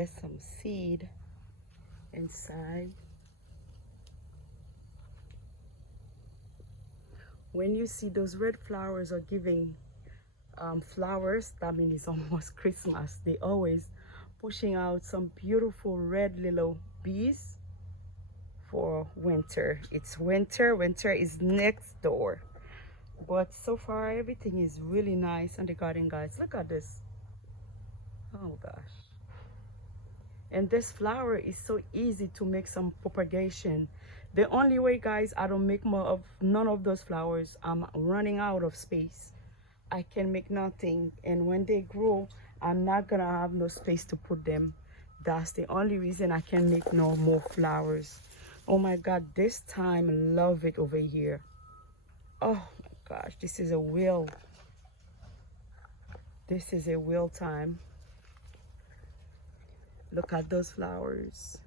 There's some seed inside. When you see those red flowers are giving flowers, that means it's almost Christmas. They always pushing out some beautiful red little bees for winter. It's winter. Winter is next door. But so far everything is really nice in the garden, guys. Look at this. Oh gosh. And this flower is so easy to make some propagation. The only way, guys, I don't make more of none of those flowers, I'm running out of space. I can make nothing, and when they grow, I'm not gonna have no space to put them. That's the only reason I can make no more flowers. Oh my god, this time love it over here. Oh my gosh, this is a wheel. This is a wheel time. Look at those flowers.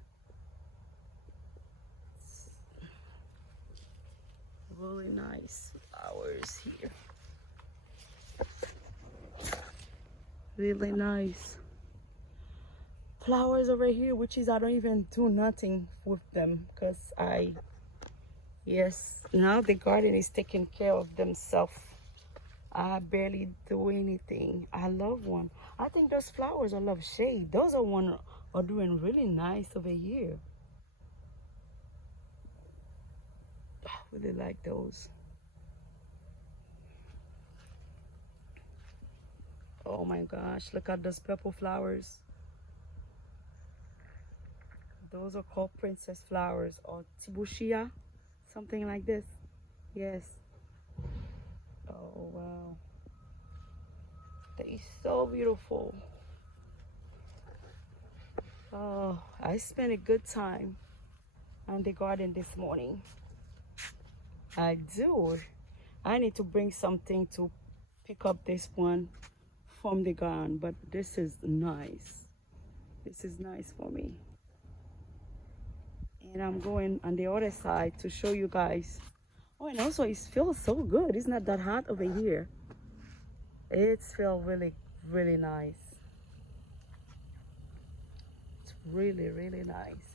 Really nice flowers here. Really nice flowers over here, which is I don't even do nothing with them because yes, now the garden is taking care of themselves. I barely do anything. I love one. I think those flowers are love shade. Those are doing really nice over here. I really like those. Oh my gosh, look at those purple flowers. Those are called princess flowers or tibushia, something like this. Yes. Oh wow. They are so beautiful. Oh, I spent a good time on the garden this morning. I do. I need to bring something to pick up this one from the garden, but this is nice. This is nice for me. And I'm going on the other side to show you guys. Oh, and also it feels so good. It's not that hot over here. It feels really, really nice. It's really, really nice.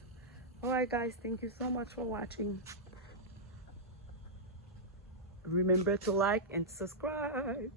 All right, guys, thank you so much for watching. Remember to like and subscribe.